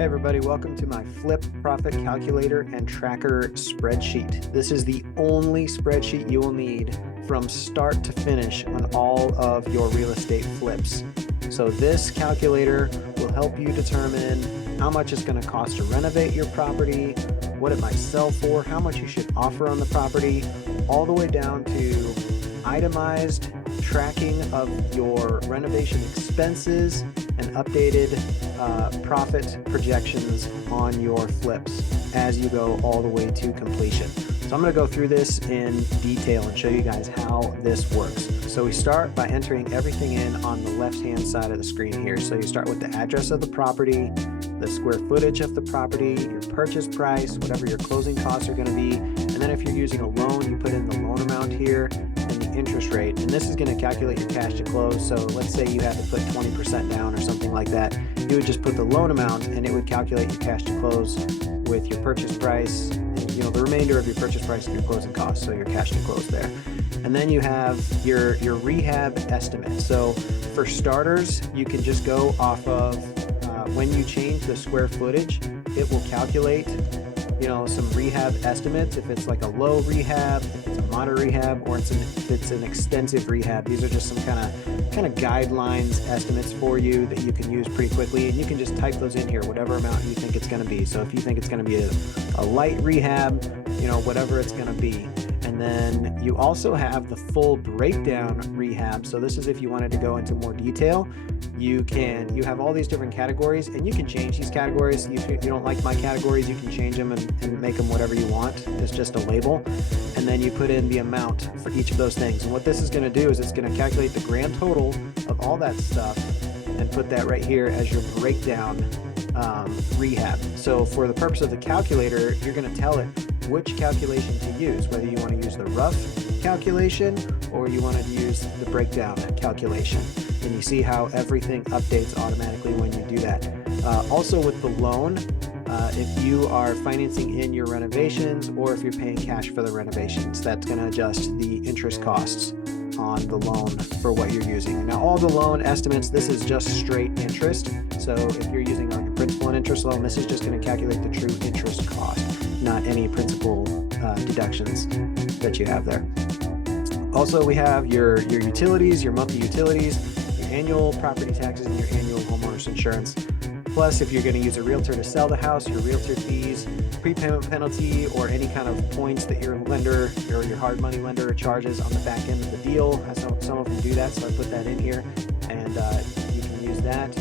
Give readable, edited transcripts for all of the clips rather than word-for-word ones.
Hey everybody, welcome to my Flip Profit Calculator and Tracker spreadsheet. This is the only spreadsheet you will need from start to finish on all of your real estate flips. So this calculator will help you determine how much it's going to cost to renovate your property, what it might sell for, how much you should offer on the property, all the way down to itemized tracking of your renovation expenses and updated profit projections on your flips as you go all the way to completion. So I'm going to go through this in detail and show you guys how this works. So we start by entering everything in on the left-hand side of the screen here. So you start with the address of the property, the square footage of the property, your purchase price, whatever your closing costs are going to be. And then if you're using a loan, you put in the loan amount here and the interest rate. And this is going to calculate your cash to close. So let's say you had to put 20% down or something like that. You would just put the loan amount and it would calculate your cash to close with your purchase price and the remainder of your purchase price and your closing costs, so your cash to close there. And then you have your rehab estimate. So for starters, you can just go off of when you change the square footage, it will calculate some rehab estimates, if it's like a low rehab, if it's a moderate rehab, or if it's an extensive rehab. These are just some kind of guidelines estimates for you that you can use pretty quickly, and you can just type those in here, whatever amount you think it's going to be. So if you think it's going to be a light rehab, whatever it's going to be. And then you also have the full breakdown rehab. So this is if you wanted to go into more detail. You have all these different categories, and you can change these categories. If you don't like my categories, you can change them and make them whatever you want. It's just a label. And then you put in the amount for each of those things. And what this is going to do is it's going to calculate the grand total of all that stuff and put that right here as your breakdown rehab. So for the purpose of the calculator, you're going to tell it which calculation to use, whether you want to use the rough calculation or you want to use the breakdown calculation. And you see how everything updates automatically when you do that. Also with the loan, if you are financing in your renovations or if you're paying cash for the renovations, that's going to adjust the interest costs on the loan for what you're using. Now, all the loan estimates, this is just straight interest. So if you're using like a principal and interest loan, this is just going to calculate the true interest cost, not any principal deductions that you have there. Also, we have your utilities, your monthly utilities, your annual property taxes, and your annual homeowners insurance. Plus, if you're going to use a realtor to sell the house, your realtor fees, prepayment penalty, or any kind of points that your lender or your hard money lender charges on the back end of the deal. Some of them do that, so I put that in here, and you can use that.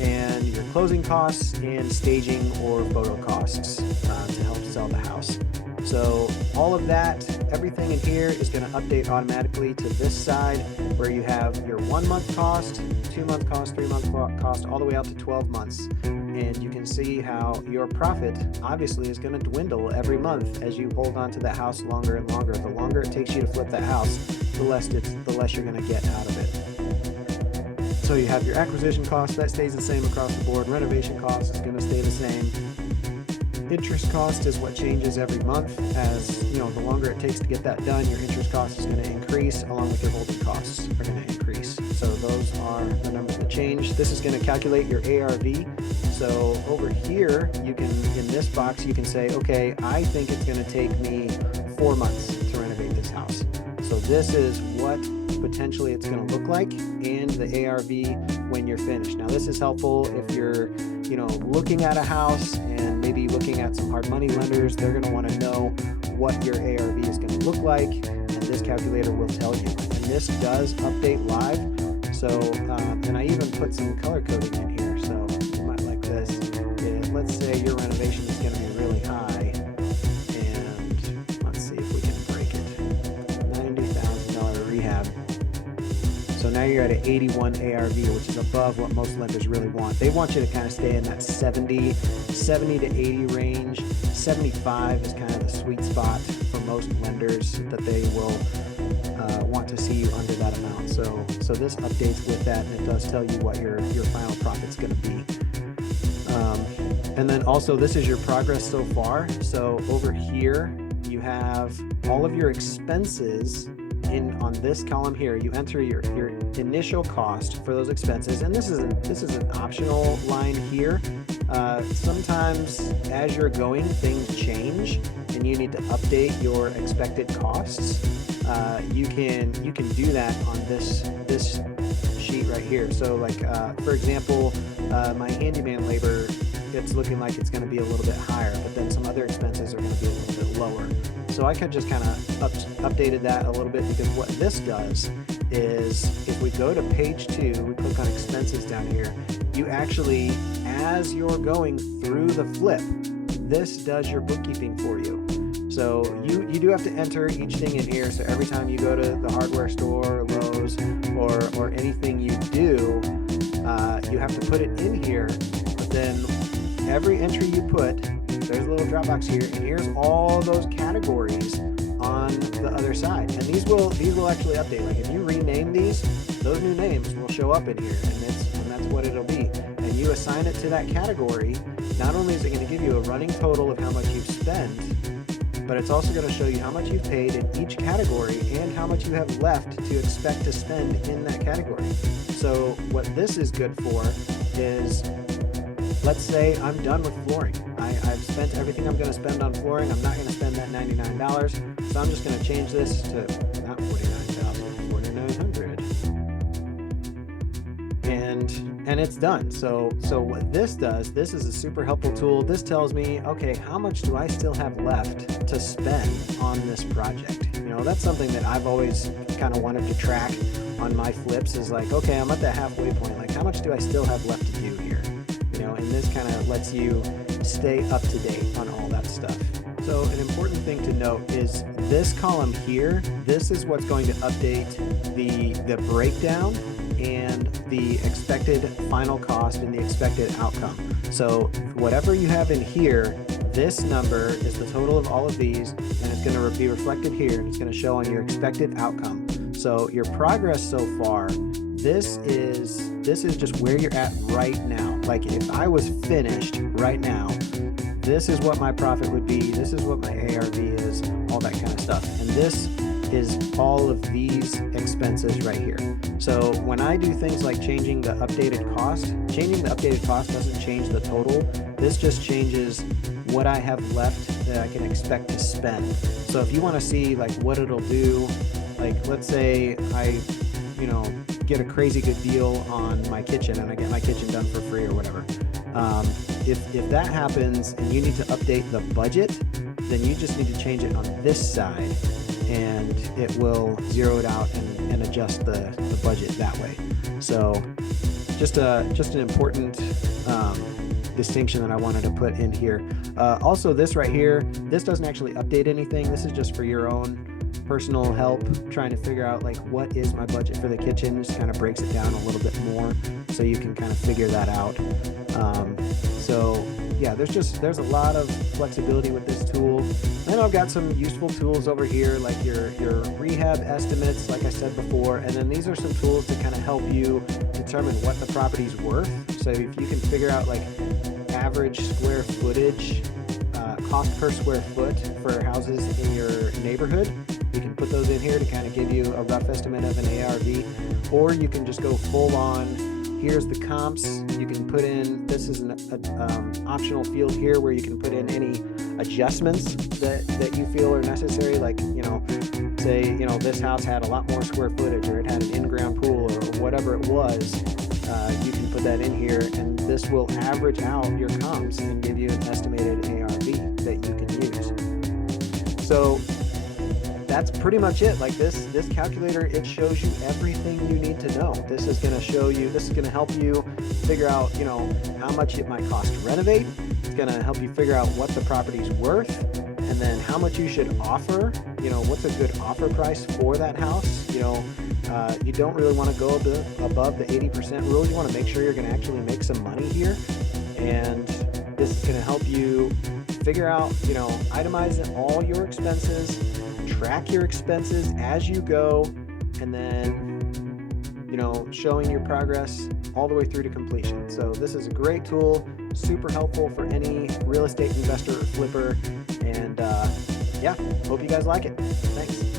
And your closing costs and staging or photo costs to help sell the house. So all of that, everything in here is going to update automatically to this side where you have your 1 month cost, 2 month cost, 3 month cost, all the way out to 12 months. And you can see how your profit obviously is going to dwindle every month as you hold on to that house longer and longer. The longer it takes you to flip that house, the less you're going to get out of it. So you have your acquisition cost, that stays the same across the board. Renovation cost is going to stay the same. Interest cost is what changes every month. As the longer it takes to get that done, your interest cost is going to increase along with your holding costs are going to increase. So those are the numbers that change. This is going to calculate your ARV. So over here, you can, in this box, you can say, okay, I think it's going to take me 4 months to renovate this house. So this is what potentially it's going to look like in the ARV when you're finished. Now this is helpful if you're looking at a house and maybe looking at some hard money lenders. They're going to want to know what your ARV is going to look like, and this calculator will tell you. And this does update live. So and I even put some color coding in here, so you might like this. Let's say your renovation is going to be really high, and let's see if we can break it. $90,000 rehab. So now you're at an 81 ARV, which is above what most lenders really want. They want you to kind of stay in that 70 to 80 range. 75 is kind of the sweet spot for most lenders, that they will want to see you under that amount. So this updates with that, and it does tell you what your final profit's going to be. And then also, this is your progress so far. So over here, you have all of your expenses on this column here, you enter your initial cost for those expenses, and this is an optional line here. Sometimes as you're going, things change, and you need to update your expected costs. You can do that on this sheet right here. So like for example, my handyman labor, it's looking like it's going to be a little bit higher, but then some other expenses are going to be a little bit lower. So I could just kind of updated that a little bit, because what this does is if we go to page 2, we click on expenses down here, you actually, as you're going through the flip, this does your bookkeeping for you. So you do have to enter each thing in here. So every time you go to the hardware store, Lowe's, or anything you do, you have to put it in here. But then every entry you put, there's a little drop box here, and here's all those categories on the other side. And these will actually update. Like if you rename these, those new names will show up in here, and that's what it'll be. And you assign it to that category. Not only is it going to give you a running total of how much you've spent, but it's also going to show you how much you've paid in each category and how much you have left to expect to spend in that category. So what this is good for is, let's say I'm done with flooring. I've spent everything I'm going to spend on flooring. I'm not going to spend that $99. So I'm just going to change this to not $49,000, $4,900. And it's done. So what this does, this is a super helpful tool. This tells me, okay, how much do I still have left to spend on this project? You know, that's something that I've always kind of wanted to track on my flips, is like, okay, I'm at that halfway point. Like, how much do I still have left to do here? You know, and this kind of lets you stay up to date on all that stuff. So an important thing to note is this column here, this is what's going to update the breakdown and the expected final cost and the expected outcome. So whatever you have in here, this number is the total of all of these, and it's going to be reflected here, and it's going to show on your expected outcome. So your progress so far, this is just where you're at right now. Like if I was finished right now, this is what my profit would be, this is what my ARV is, all that kind of stuff. And this is all of these expenses right here. So when I do things like changing the updated cost doesn't change the total. This just changes what I have left that I can expect to spend. So if you want to see like what it'll do, like let's say I, get a crazy good deal on my kitchen and I get my kitchen done for free or whatever. If that happens and you need to update the budget, then you just need to change it on this side, and it will zero it out and adjust the budget that way. So just an important distinction that I wanted to put in here. Also, this right here, this doesn't actually update anything. This is just for your own personal help, trying to figure out like what is my budget for the kitchen. Just kind of breaks it down a little bit more so you can kind of figure that out. So yeah, there's a lot of flexibility with this tool. Then I've got some useful tools over here, like your rehab estimates, like I said before, and then these are some tools to kind of help you determine what the property's worth. So if you can figure out like average square footage, cost per square foot for houses in your neighborhood, you can put those in here to kind of give you a rough estimate of an ARV, or you can just go full on. Here's the comps. You can put in, this is an optional field here where you can put in any adjustments that you feel are necessary. Like, say, this house had a lot more square footage, or it had an in-ground pool, or whatever it was. You can put that in here, and this will average out your comps and give you an estimated ARV that you can use. So that's pretty much it. Like this calculator, it shows you everything you need to know. This is going to help you figure out, how much it might cost to renovate. It's going to help you figure out what the property's worth, and then how much you should offer, what's a good offer price for that house. You don't really want to go above the 80% rule. You want to make sure you're going to actually make some money here. And this is going to help you figure out, itemize all your expenses, track your expenses as you go, and then, showing your progress all the way through to completion. So this is a great tool, super helpful for any real estate investor or flipper. And hope you guys like it. Thanks.